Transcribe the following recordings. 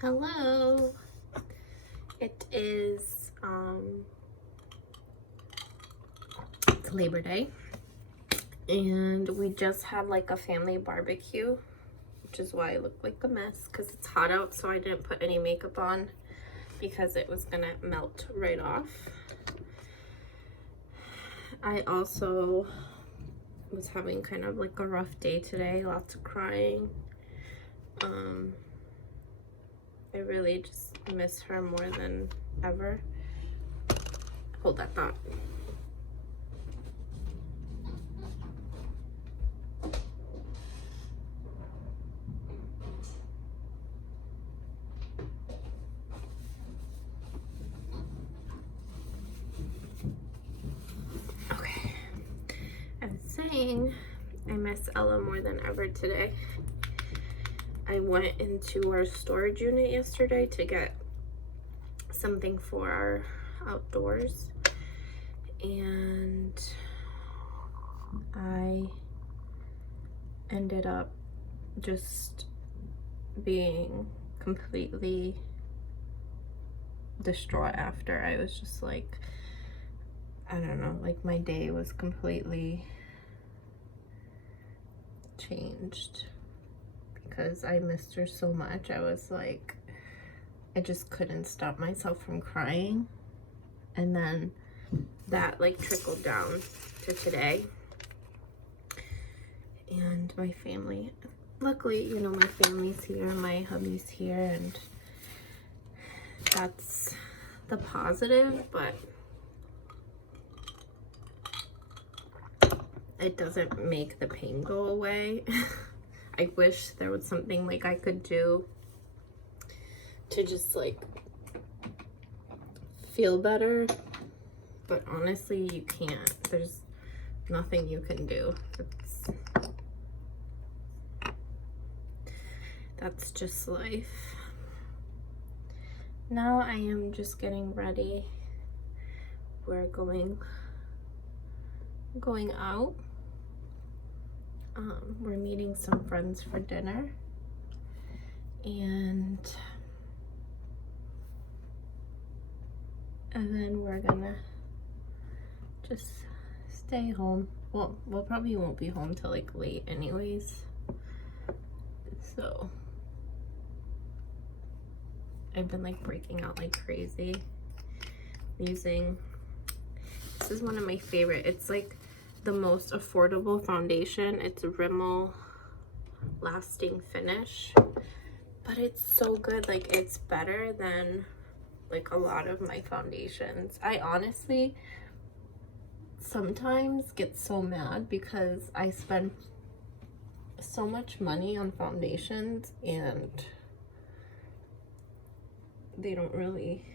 Hello. It is it's Labor Day, and we just had like a family barbecue, which is why I look like a mess because it's hot out, so I didn't put any makeup on because it was gonna melt right off. I also was having kind of like a rough day today, lots of crying. I really just miss her more than ever. Hold that thought. Okay. I was saying I miss Ella more than ever today. I went into our storage unit yesterday to get something for our outdoors, and I ended up just being completely distraught after. I was just like, I don't know, like my day was completely changed because I missed her so much. I was like, I just couldn't stop myself from crying. And then that like trickled down to today. And my family, luckily, you know, my family's here, my hubby's here, and that's the positive, but it doesn't make the pain go away. I wish there was something like I could do to just like feel better, but honestly you can't. There's nothing you can do. That's just life. Now I am just getting ready. We're going out. We're meeting some friends for dinner, and then we're gonna just stay home. Well, we'll probably won't be home till like late anyways, so I've been like breaking out like crazy using, this is one of my favorite, it's like the most affordable foundation. It's a Rimmel Lasting Finish, but it's so good. Like, it's better than like a lot of my foundations. I honestly sometimes get so mad because I spend so much money on foundations and they don't really,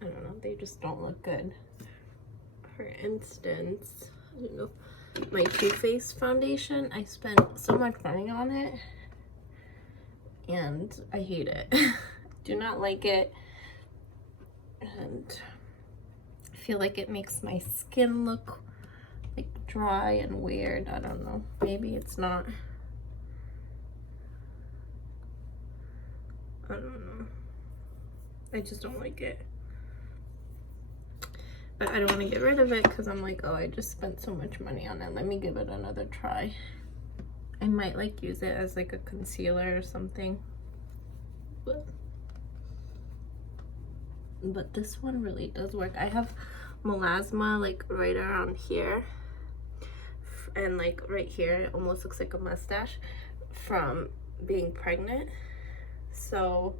I don't know, they just don't look good. For instance, I don't know, my Too Faced foundation, I spent so much money on it and I hate it. Do not like it, and I feel like it makes my skin look like dry and weird. I don't know, maybe it's not, I don't know, I just don't like it. But I don't want to get rid of it because I'm like, oh, I just spent so much money on it. Let me give it another try. I might like use it as like a concealer or something. But this one really does work. I have melasma like right around here. And like right here, it almost looks like a mustache from being pregnant. So,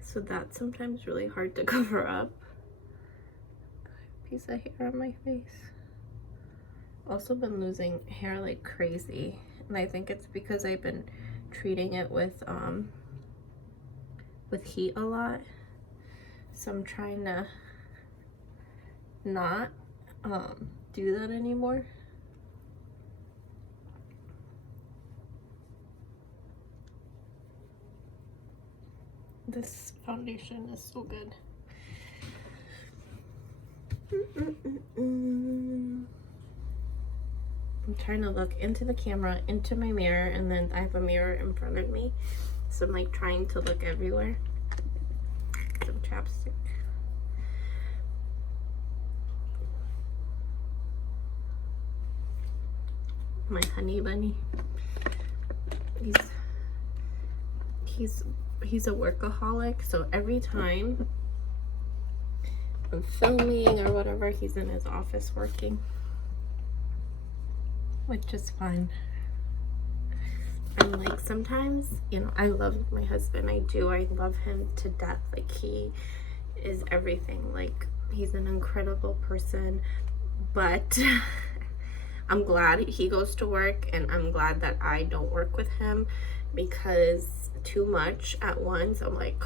so that's sometimes really hard to cover up. Piece of hair on my face. Also been losing hair like crazy, and I think it's because I've been treating it with heat a lot. So I'm trying to not do that anymore. This foundation is so good. I'm trying to look into the camera, into my mirror, and then I have a mirror in front of me. So I'm like trying to look everywhere. Some chapstick. My honey bunny. He's a workaholic, so every time I'm filming or whatever, he's in his office working, which is fine. And like sometimes, you know, I love my husband. I do. I love him to death. Like he is everything. Like he's an incredible person, but I'm glad he goes to work, and I'm glad that I don't work with him, because too much at once, I'm like,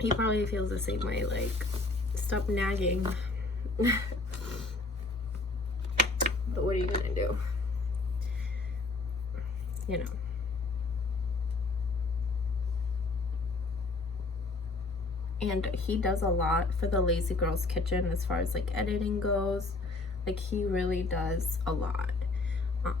he probably feels the same way, like, stop nagging. But what are you gonna do? You know. And he does a lot for the Lazy Girls Kitchen as far as like editing goes. Like he really does a lot. But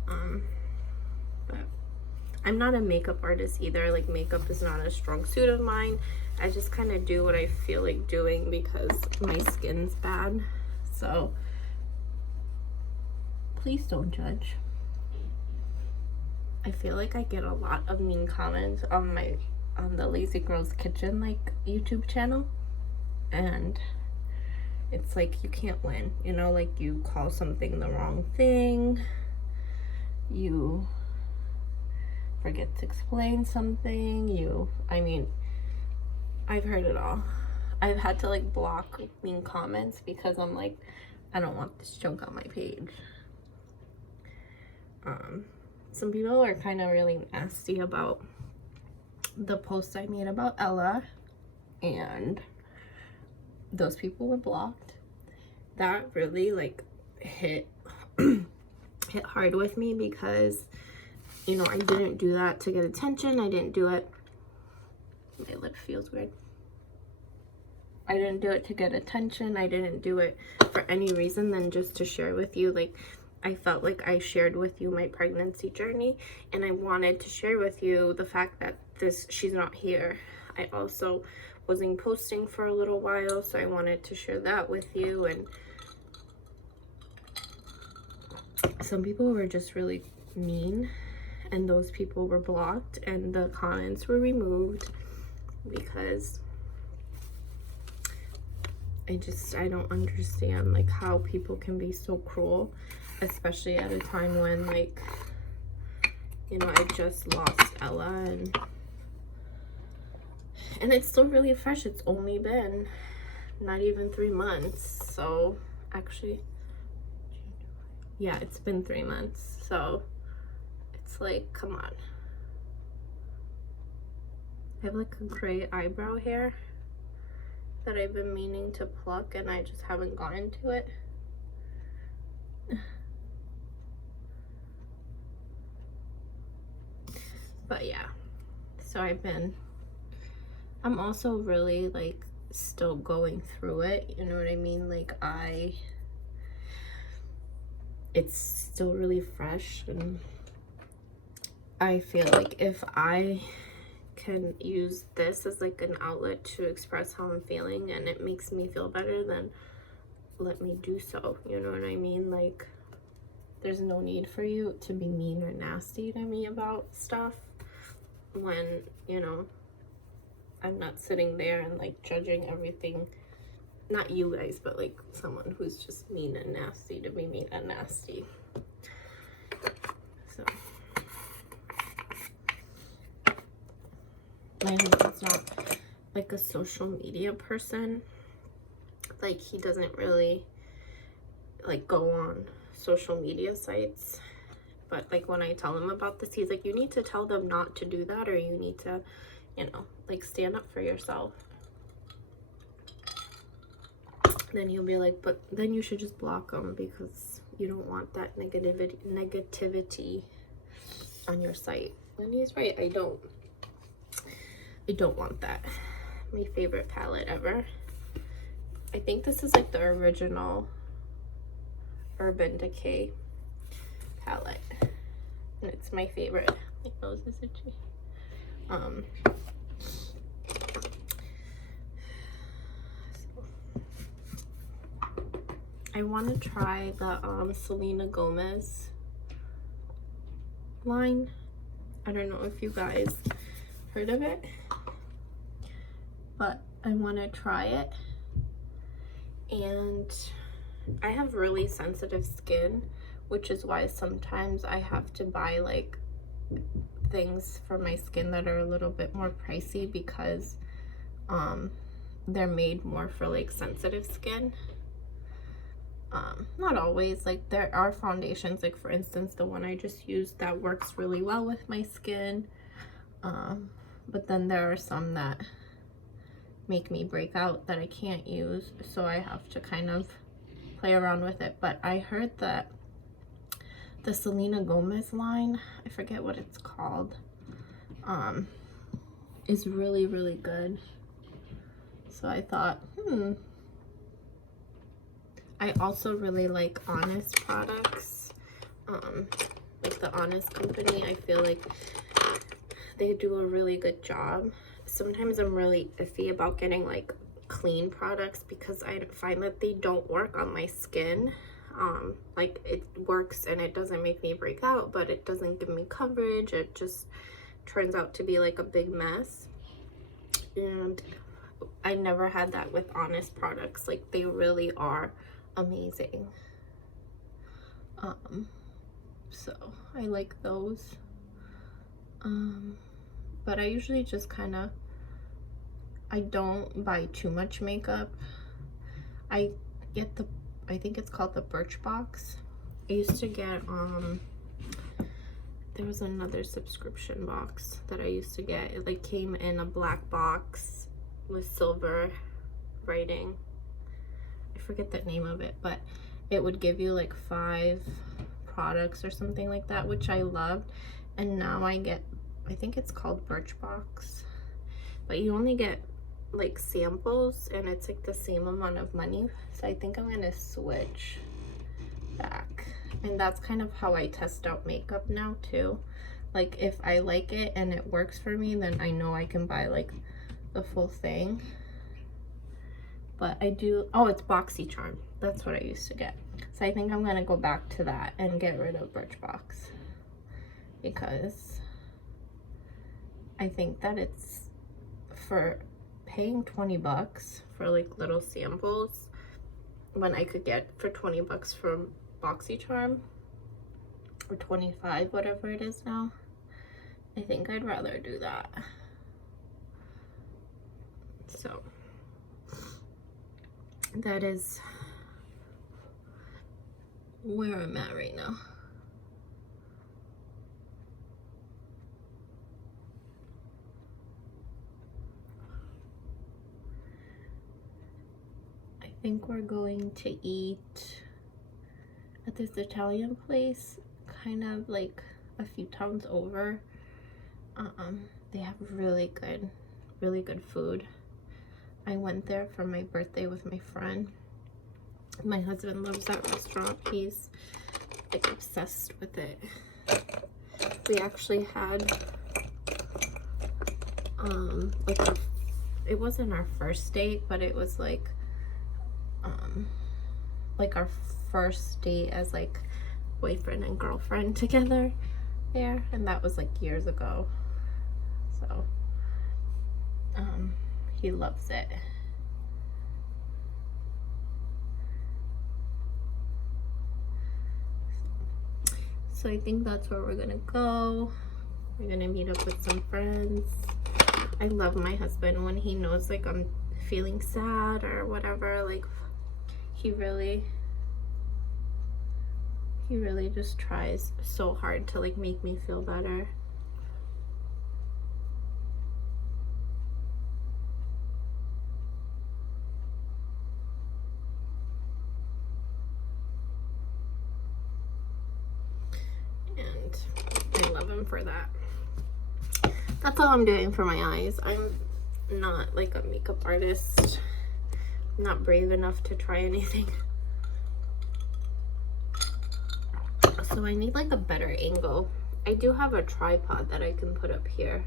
I'm not a makeup artist either. Like makeup is not a strong suit of mine. I just kind of do what I feel like doing because my skin's bad. So please don't judge. I feel like I get a lot of mean comments on the Lazy Girls Kitchen like YouTube channel, and it's like you can't win, you know, like you call something the wrong thing, you forget to explain something, I mean, I've heard it all. I've had to like block mean comments because I'm like, I don't want this junk on my page. Some people are kind of really nasty about the post I made about Ella, and those people were blocked. That really like hit hard with me because, you know, I didn't do that to get attention. I didn't do it, my lip feels weird. I didn't do it to get attention. I didn't do it for any reason than just to share with you. Like I felt like I shared with you my pregnancy journey, and I wanted to share with you the fact that she's not here. I also wasn't posting for a little while, so I wanted to share that with you. And some people were just really mean, and those people were blocked, and the comments were removed because I don't understand like how people can be so cruel, especially at a time when, like, you know, I just lost Ella, and it's still really fresh. It's only been not even 3 months. So actually, yeah, it's been 3 months. So it's like, come on. I have like a gray eyebrow hair that I've been meaning to pluck, and I just haven't gotten to it. But yeah, so I'm also really like still going through it, you know what I mean? Like it's still really fresh, and I feel like if I can use this as like an outlet to express how I'm feeling and it makes me feel better, then let me do so, you know what I mean? Like there's no need for you to be mean or nasty to me about stuff when, you know, I'm not sitting there and like judging everything. Not you guys, but like someone who's just mean and nasty to be mean and nasty. So my husband's not like a social media person. Like he doesn't really like go on social media sites. But like when I tell him about this, he's like, you need to tell them not to do that, or you need to, you know, like stand up for yourself. Then he'll be like, but then you should just block them because you don't want that negativity on your site. And he's right, I don't want that. My favorite palette ever. I think this is like the original Urban Decay palette, and it's my favorite. My nose is itchy. I want to try the Selena Gomez line. I don't know if you guys heard of it, but I want to try it. And I have really sensitive skin, which is why sometimes I have to buy like things for my skin that are a little bit more pricey, because they're made more for like sensitive skin. Not always, like there are foundations, like for instance the one I just used, that works really well with my skin, but then there are some that make me break out that I can't use, so I have to kind of play around with it. But I heard that the Selena Gomez line, I forget what it's called, is really, really good. So I thought, I also really like Honest products, like the Honest company. I feel like they do a really good job. Sometimes I'm really iffy about getting like clean products because I find that they don't work on my skin. Like it works and it doesn't make me break out, but it doesn't give me coverage. It just turns out to be like a big mess. And I never had that with Honest products. Like they really are amazing. So I like those. But I usually just I don't buy too much makeup. I get I think it's called the Birchbox. I used to get, there was another subscription box that I used to get. It like came in a black box with silver writing. I forget the name of it, but it would give you like 5 products or something like that, which I loved. And now I get, I think it's called Birchbox, but you only get like samples and it's like the same amount of money. So I think I'm gonna switch back. And that's kind of how I test out makeup now too. Like if I like it and it works for me, then I know I can buy like the full thing. But I do, oh, it's BoxyCharm. That's what I used to get. So I think I'm gonna go back to that and get rid of Birchbox, because I think that it's, for paying 20 bucks for like little samples when I could get for 20 bucks from BoxyCharm, or 25, whatever it is now, I think I'd rather do that. So that is where I'm at right now. I think we're going to eat at this Italian place, kind of like a few towns over. They have really good food. I went there for my birthday with my friend. My husband loves that restaurant. He's like obsessed with it. We actually had like it wasn't our first date, but it was like our first date as like boyfriend and girlfriend together there, and that was like years ago. So he loves it. So I think that's where we're gonna go. We're gonna meet up with some friends. I love my husband when he knows like I'm feeling sad or whatever. Like he really just tries so hard to like make me feel better. And I love him for that. That's all I'm doing for my eyes. I'm not like a makeup artist. I'm not brave enough to try anything. So I need like a better angle. I do have a tripod that I can put up here.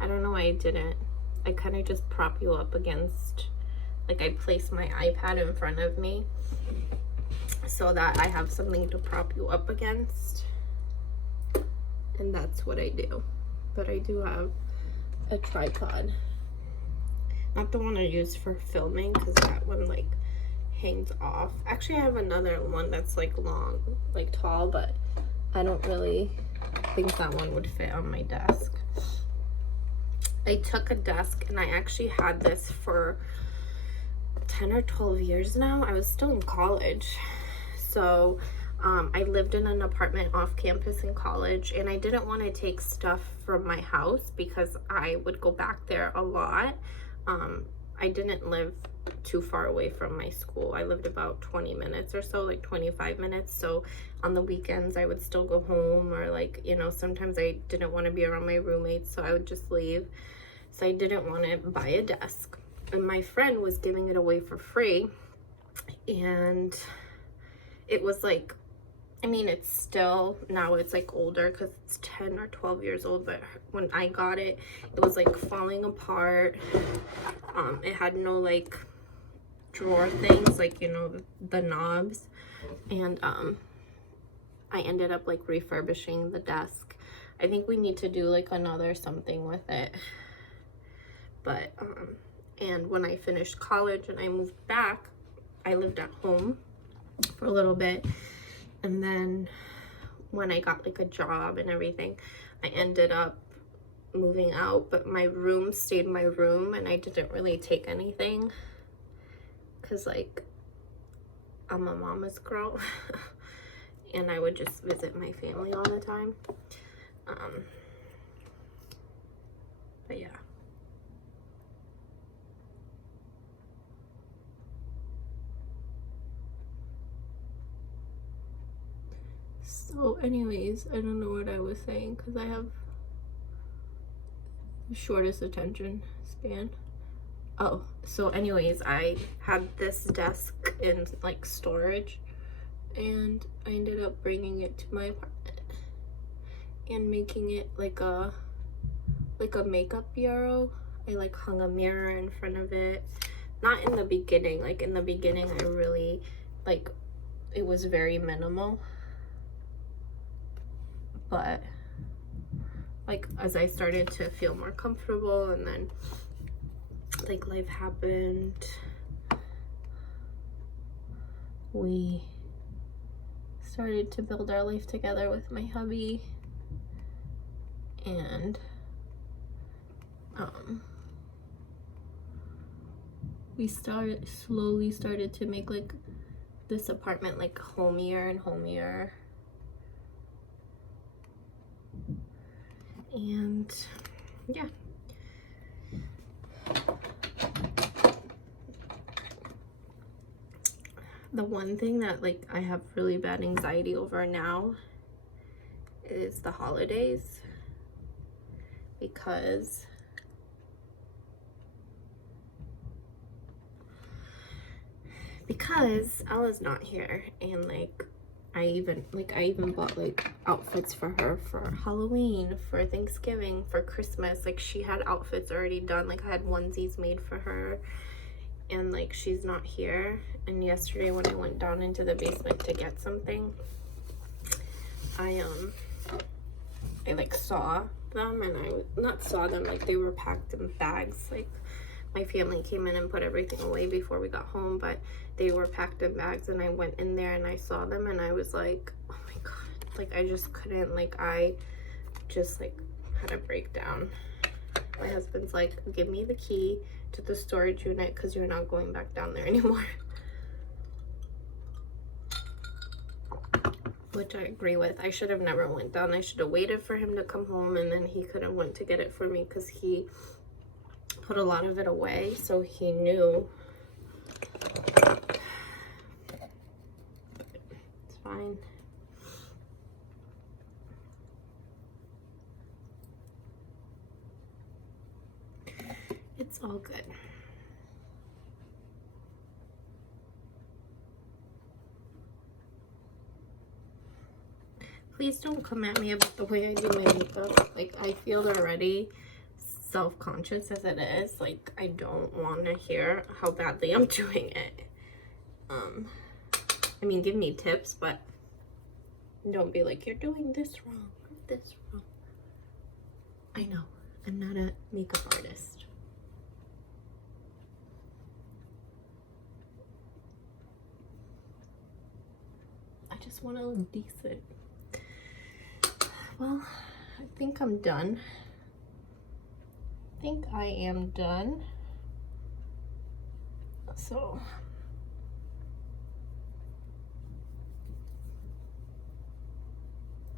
I don't know why I didn't. I kind of just prop you up against, like I place my iPad in front of me so that I have something to prop you up against. And that's what I do. But I do have a tripod. Not the one I use for filming, because that one like hangs off. Actually, I have another one that's like long, like tall, but I don't really think that one would fit on my desk. I took a desk and I actually had this for 10 or 12 years now. I was still in college. So I lived in an apartment off campus in college, and I didn't want to take stuff from my house because I would go back there a lot. I didn't live too far away from my school. I lived about 20 minutes or so, like 25 minutes. So on the weekends I would still go home, or like, you know, sometimes I didn't want to be around my roommates, so I would just leave. So I didn't want to buy a desk, and my friend was giving it away for free. And it was like, I mean, it's still, now it's like older because it's 10 or 12 years old, but when I got it, it was like falling apart. It had no like drawer things, like, you know, the knobs. And I ended up like refurbishing the desk. I think we need to do like another something with it. But and when I finished college and I moved back, I lived at home for a little bit. And then when I got like a job and everything, I ended up moving out, but my room stayed my room, and I didn't really take anything because like I'm a mama's girl and I would just visit my family all the time. But yeah. So anyways, I don't know what I was saying because I have the shortest attention span. Oh, so anyways, I had this desk in like storage, and I ended up bringing it to my apartment and making it like a makeup bureau. I like hung a mirror in front of it. Not in the beginning. Like in the beginning, I really like, it was very minimal. But like as I started to feel more comfortable, and then like life happened, we started to build our life together with my hubby, and we slowly started to make like this apartment like homier and homier. And yeah. The one thing that like I have really bad anxiety over now is the holidays, because Ella's not here, and like I even bought like outfits for her for Halloween, for Thanksgiving, for Christmas. Like she had outfits already done. Like I had onesies made for her, and like she's not here. And yesterday when I went down into the basement to get something, I like saw them, and I not saw them, like they were packed in bags. Like my family came in and put everything away before we got home, but they were packed in bags, and I went in there and I saw them, and I was like, oh my god, like I just couldn't, like I just like had a breakdown. My husband's like, give me the key to the storage unit because you're not going back down there anymore. Which I agree with. I should have never went down. I should have waited for him to come home, and then he could have went to get it for me, because he put a lot of it away, so he knew. It's fine. It's all good. Please don't come at me about the way I do my makeup. Like, I feel already self-conscious as it is. Like, I don't want to hear how badly I'm doing it. I mean, give me tips, but don't be like, you're doing this wrong, this wrong. I know, I'm not a makeup artist. I just want to look decent. Well, I think I'm done. I think I am done. So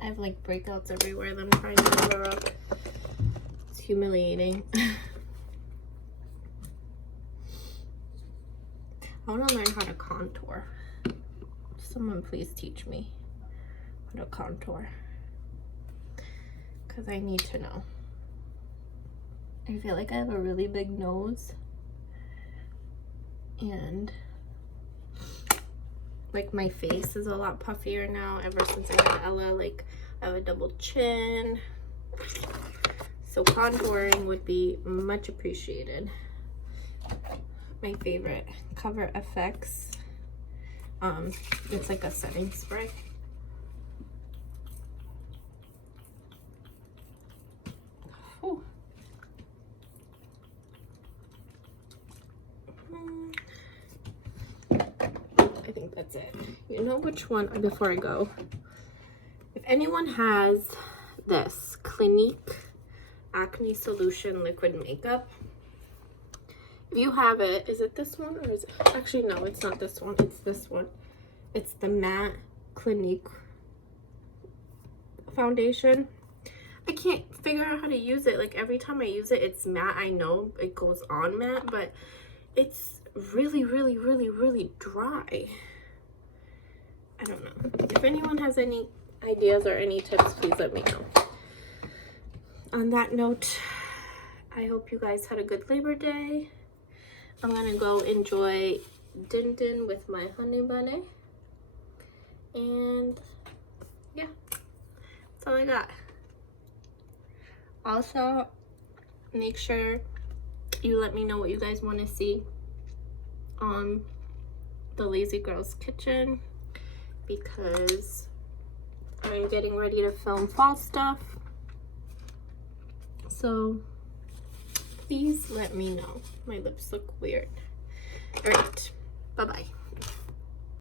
I have like breakouts everywhere that I'm trying to cover up. It's humiliating. I want to learn how to contour. Someone please teach me how to contour, because I need to know. I feel like I have a really big nose, and like my face is a lot puffier now ever since I had Ella. Like, I have a double chin, so contouring would be much appreciated. My favorite, Cover FX. It's like a setting spray. Ooh. I think that's it. You know which one, before I go, if anyone has this Clinique Acne Solution Liquid Makeup, if you have it, is it this one or is it, actually no, it's not this one, it's this one. It's the matte Clinique foundation. I can't figure out how to use it. Like, every time I use it, it's matte. I know it goes on matte, but it's really, really, really, really dry. I don't know. If anyone has any ideas or any tips, please let me know. On that note, I hope you guys had a good Labor Day. I'm gonna go enjoy Din Din with my honey bunny. And yeah, that's all I got. Also, make sure you let me know what you guys want to see on the Lazy Girl's Kitchen, because I'm getting ready to film fall stuff. So please let me know. My lips look weird. All right, bye-bye.